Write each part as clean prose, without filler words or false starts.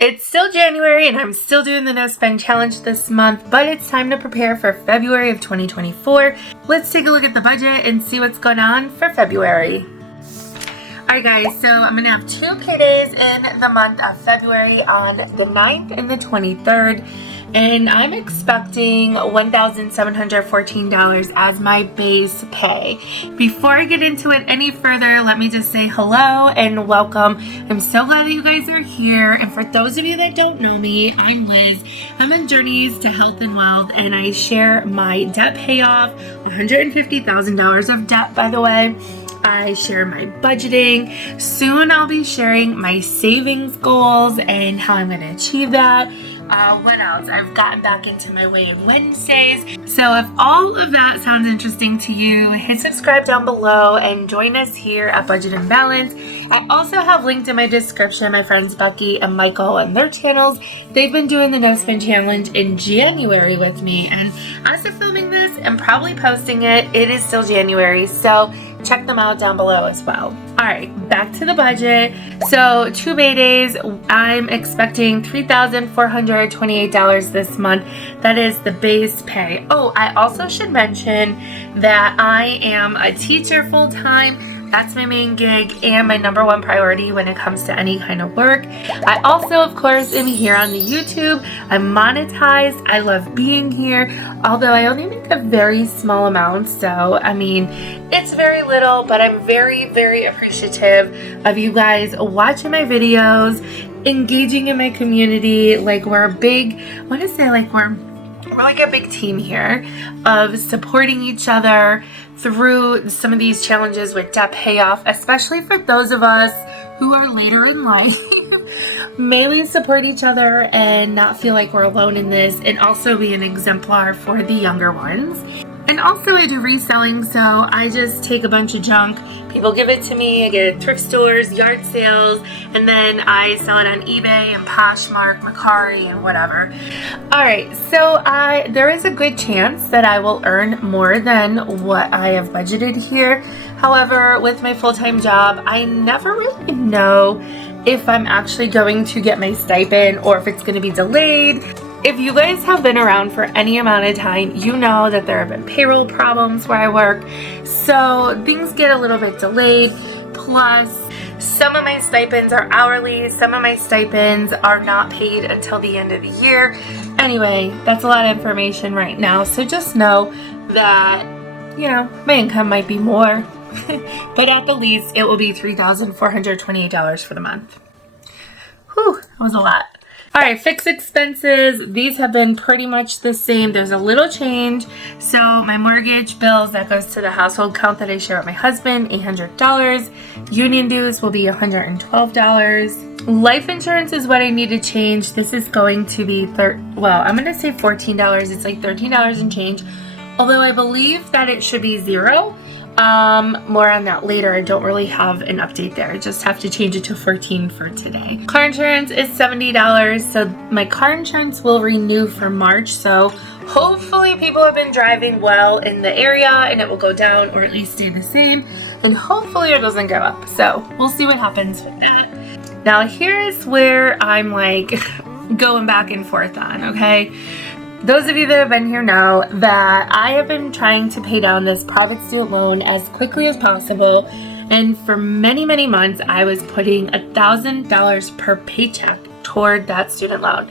It's still January and I'm still doing the no spend challenge this month, but it's time to prepare for February of 2024. Let's take a look at the budget and see what's going on for February. Alright guys, so I'm going to have 2 paydays in the month of February on the 9th and the 23rd. And I'm expecting $1,714 as my base pay. Before I get into it any further, let me just say hello and welcome. I'm so glad that you guys are here. And for those of you that don't know me, I'm Liz. I'm on Journeys to Health and Wealth, and I share my debt payoff, $150,000 of debt, by the way. I share my budgeting. Soon I'll be sharing my savings goals and how I'm going to achieve that. What else? I've gotten back into my Weigh In Wednesdays. So if all of that sounds interesting to you, hit subscribe down below and join us here at Budget and Balance. I also have linked in my description my friends Becky and Michael and their channels. They've been doing the No Spend Challenge in January with me. And as of filming this and probably posting it, it is still January. So check them out down below as well. Alright, back to the budget. So 2 paydays, I'm expecting $3,428 this month. That is the base pay. Oh, I also should mention that I am a teacher full-time. That's my main gig and my number 1 priority when it comes to any kind of work. I also, of course, am here on the YouTube. I'm monetized. I love being here, although I only make a very small amount. So, I mean, it's very little, but I'm very, very appreciative of you guys watching my videos, engaging in my community. Like, we're a big, I want to say, like, we're like a big team here of supporting each other through some of these challenges with debt payoff, especially for those of us who are later in life. Mainly support each other and not feel like we're alone in this, and also be an exemplar for the younger ones. And also I do reselling, so I just take a bunch of junk. People give it to me, I get it at thrift stores, yard sales, and then I sell it on eBay and Poshmark, Mercari, and whatever. Alright, so there is a good chance that I will earn more than what I have budgeted here. However, with my full-time job, I never really know if I'm actually going to get my stipend or if it's going to be delayed. If you guys have been around for any amount of time, you know that there have been payroll problems where I work, so things get a little bit delayed. Plus, some of my stipends are hourly, some of my stipends are not paid until the end of the year. Anyway, that's a lot of information right now, so just know that, you know, my income might be more, but at the least, it will be $3,428 for the month. Whew, that was a lot. Alright, fixed expenses, these have been pretty much the same. There's a little change. So my mortgage bills, that goes to the household count that I share with my husband, $800. Union dues will be $112. Life insurance is what I need to change. This is going to be, I'm going to say $14. It's like $13 and change. Although I believe that it should be $0. More on that later. I don't really have an update there. I just have to change it to $14 for today. Car insurance is $70, so my car insurance will renew for March, so hopefully people have been driving well in the area and it will go down or at least stay the same, and hopefully it doesn't go up. So we'll see what happens with that. Now here's where I'm like going back and forth on, okay? Those of you that have been here know that I have been trying to pay down this private student loan as quickly as possible, and for many, many months I was putting $1,000 per paycheck toward that student loan.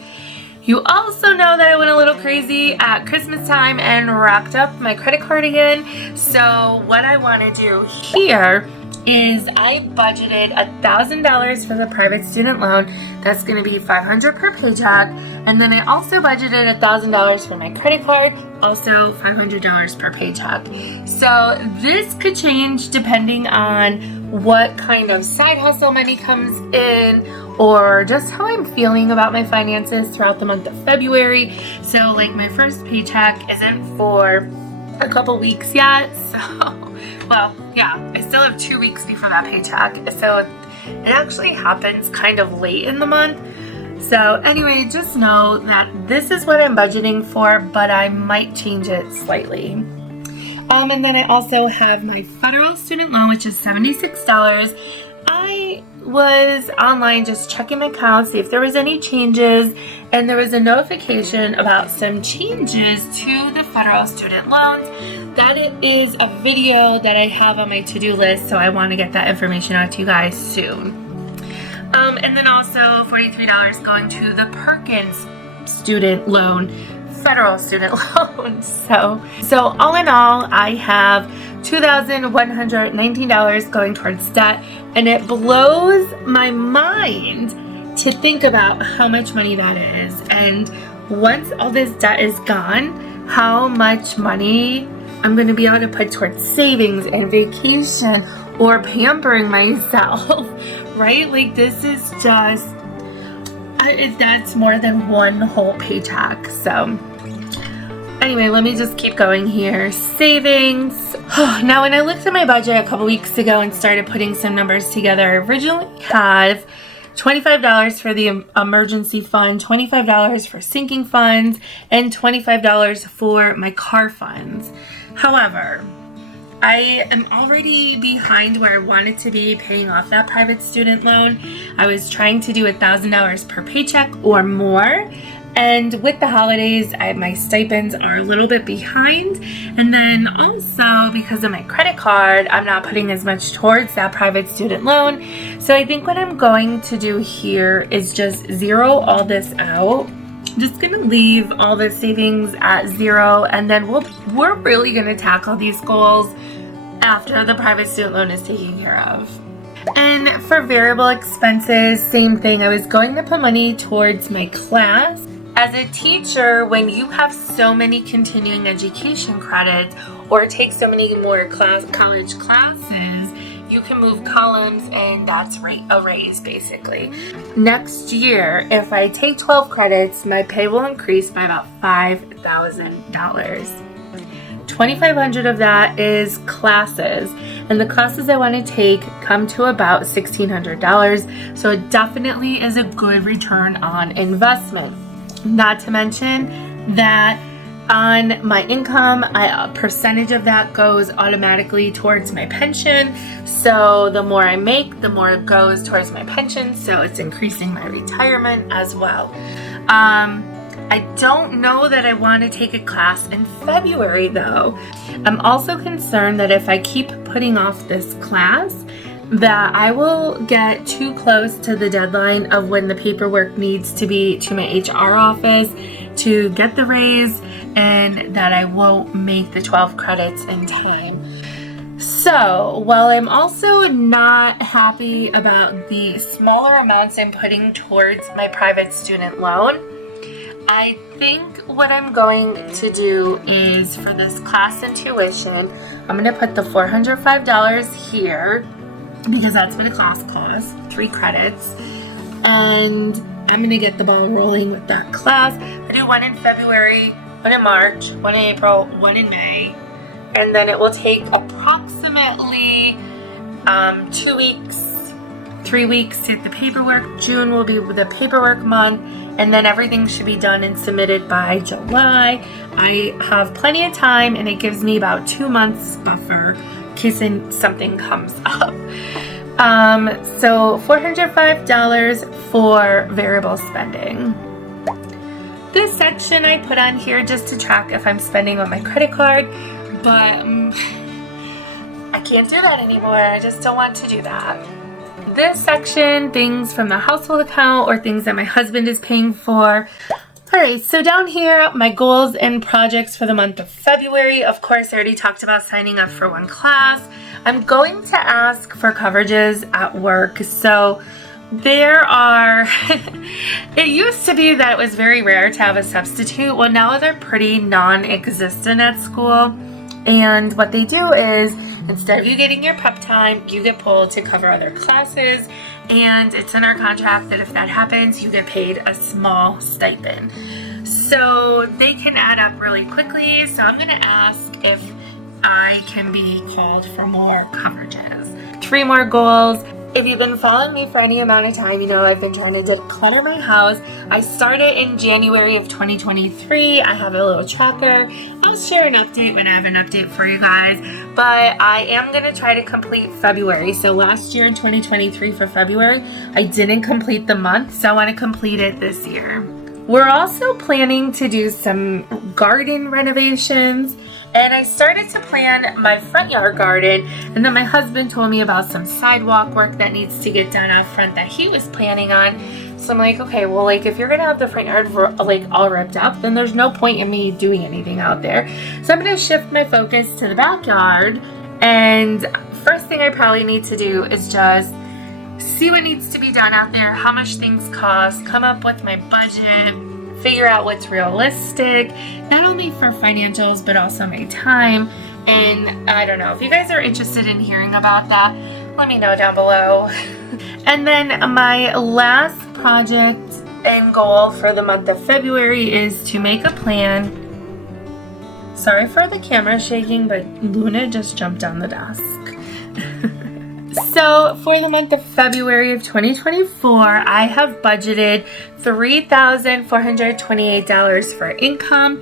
You also know that I went a little crazy at Christmas time and racked up my credit card again. So what I want to do here is I budgeted $1,000 for the private student loan. That's going to be $500 per paycheck. And then I also budgeted $1,000 for my credit card, also $500 per paycheck. So this could change depending on what kind of side hustle money comes in, or just how I'm feeling about my finances throughout the month of February. So like my first paycheck isn't for a couple weeks yet, so well, yeah, I still have 2 weeks before that paycheck, so it actually happens kind of late in the month. So anyway, just know that this is what I'm budgeting for, but I might change it slightly. And then I also have my federal student loan, which is $76. I was online just checking my account, see if there was any changes, and there was a notification about some changes to the federal student loans. That is a video that I have on my to-do list, so I want to get that information out to you guys soon. And then also $43 going to the Perkins student loan, federal student loan. So all in all, I have $2,119 going towards debt, and it blows my mind to think about how much money that is. And once all this debt is gone, how much money I'm going to be able to put towards savings and vacation or pampering myself, right? Like, this is just, that's more than one whole paycheck. So anyway, let me just keep going here. Savings. Now, when I looked at my budget a couple weeks ago and started putting some numbers together, I originally had $25 for the emergency fund, $25 for sinking funds, and $25 for my car funds. However, I am already behind where I wanted to be paying off that private student loan. I was trying to do $1,000 per paycheck or more. And with the holidays, my stipends are a little bit behind. And then also because of my credit card, I'm not putting as much towards that private student loan. So I think what I'm going to do here is just zero all this out. I'm just going to leave all the savings at zero. And then we're really going to tackle these goals after the private student loan is taken care of. And for variable expenses, same thing. I was going to put money towards my class. As a teacher, when you have so many continuing education credits or take so many more college classes, you can move columns, and that's a raise basically. Next year, if I take 12 credits, my pay will increase by about $5,000. $2,500 of that is classes, and the classes I want to take come to about $1,600, so it definitely is a good return on investment. Not to mention that on my income, a percentage of that goes automatically towards my pension. So the more I make, the more it goes towards my pension. So it's increasing my retirement as well. I don't know that I want to take a class in February though. I'm also concerned that if I keep putting off this class, that I will get too close to the deadline of when the paperwork needs to be to my HR office to get the raise, and that I won't make the 12 credits in time. So while I'm also not happy about the smaller amounts I'm putting towards my private student loan, I think what I'm going to do is for this class and tuition, I'm going to put the $405 here, because that's what the class costs, 3 credits, and I'm going to get the ball rolling with that class. I do one in February, one in March, one in April, one in May, and then it will take approximately 2 weeks, 3 weeks to get the paperwork. June will be the paperwork month, and then everything should be done and submitted by July. I have plenty of time, and it gives me about 2 months buffer in case something comes up. So $405 for variable spending. This section I put on here just to track if I'm spending on my credit card, but I can't do that anymore. I just don't want to do that. This section, things from the household account or things that my husband is paying for. Alright, so down here, my goals and projects for the month of February. Of course, I already talked about signing up for one class. I'm going to ask for coverages at work. So there are, it used to be that it was very rare to have a substitute. Well, now they're pretty non-existent at school. And what they do is, instead of you getting your prep time, you get pulled to cover other classes. And it's in our contract that if that happens, you get paid a small stipend. So they can add up really quickly. So I'm going to ask if I can be called for more coverages. 3 more goals. If you've been following me for any amount of time, you know I've been trying to declutter my house. I started in January of 2023. I have a little tracker. I'll share an update when I have an update for you guys. But I am going to try to complete February. So last year in 2023 for February, I didn't complete the month. So I want to complete it this year. We're also planning to do some garden renovations. And I started to plan my front yard garden, and then my husband told me about some sidewalk work that needs to get done out front that he was planning on. So I'm like, okay, well, like if you're gonna have the front yard like all ripped up, then there's no point in me doing anything out there. So I'm gonna shift my focus to the backyard. And first thing I probably need to do is just see what needs to be done out there, how much things cost, come up with my budget, figure out what's realistic, not only for financials, but also my time. And I don't know, if you guys are interested in hearing about that, let me know down below. And then my last project and goal for the month of February is to make a plan. Sorry for the camera shaking, but Luna just jumped on the desk. So for the month of February of 2024, I have budgeted $3,428 for income.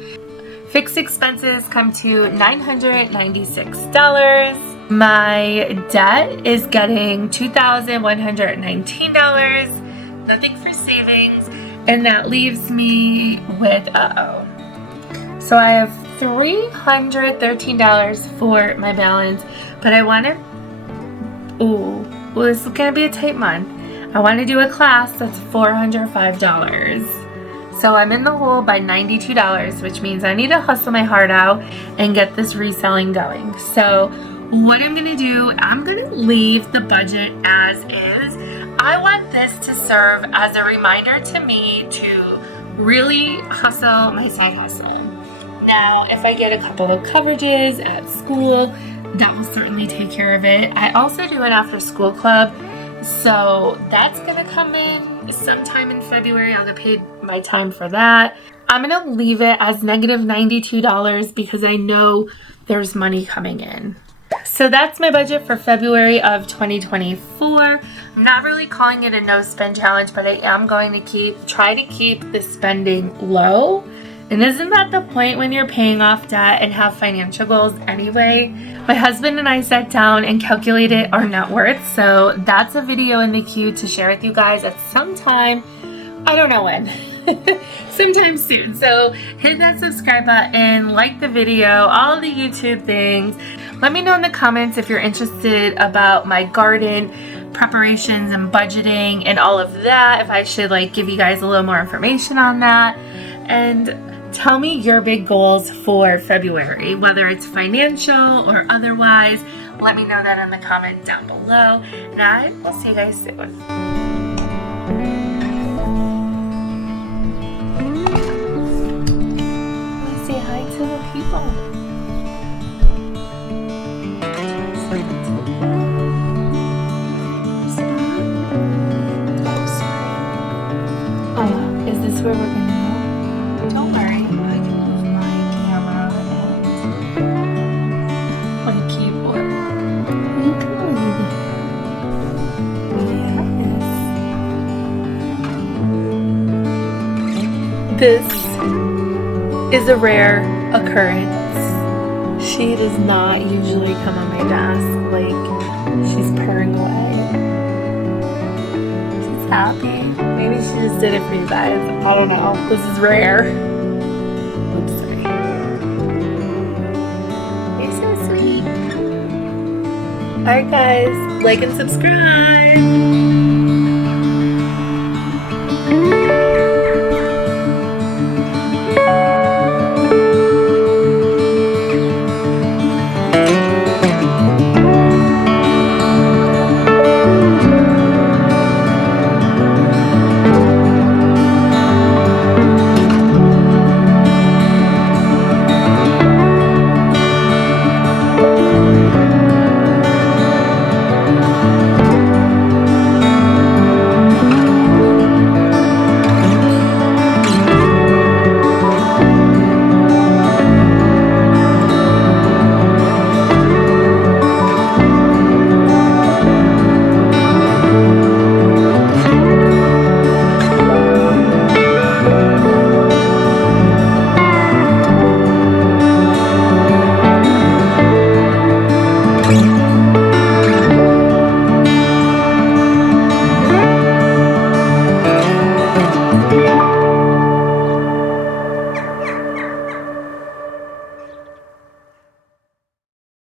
Fixed expenses come to $996. My debt is getting $2,119. Nothing for savings. And that leaves me with, So I have $313 for my balance, but I want to well, this is going to be a tight month. I want to do a class that's $405. So I'm in the hole by $92, which means I need to hustle my heart out and get this reselling going. So what I'm going to do, I'm going to leave the budget as is. I want this to serve as a reminder to me to really hustle my side hustle. Now, if I get a couple of coverages at school, that will certainly take care of it. I also do an after school club, so that's gonna come in sometime in February. I'll get paid my time for that. I'm gonna leave it as negative $92 because I know there's money coming in. So that's my budget for February of 2024. I'm not really calling it a no spend challenge, but I am going to try to keep the spending low. And isn't that the point when you're paying off debt and have financial goals anyway? My husband and I sat down and calculated our net worth. So that's a video in the queue to share with you guys at some time. I don't know when. Sometime soon. So hit that subscribe button, like the video, all the YouTube things. Let me know in the comments if you're interested about my garden preparations and budgeting and all of that. If I should give you guys a little more information on that. And tell me your big goals for February, whether it's financial or otherwise. Let me know that in the comment down below. And I will see you guys soon. Say hi to the people. Oh, is this where we're going to go? Don't worry, I can move my camera and my keyboard. You can. Yes. This is a rare occurrence. She does not usually come on my desk. She's purring away. She's happy. Maybe she just did it for you guys. I don't know. This is rare. Oops, sorry. You're so sweet. Alright guys, like and subscribe.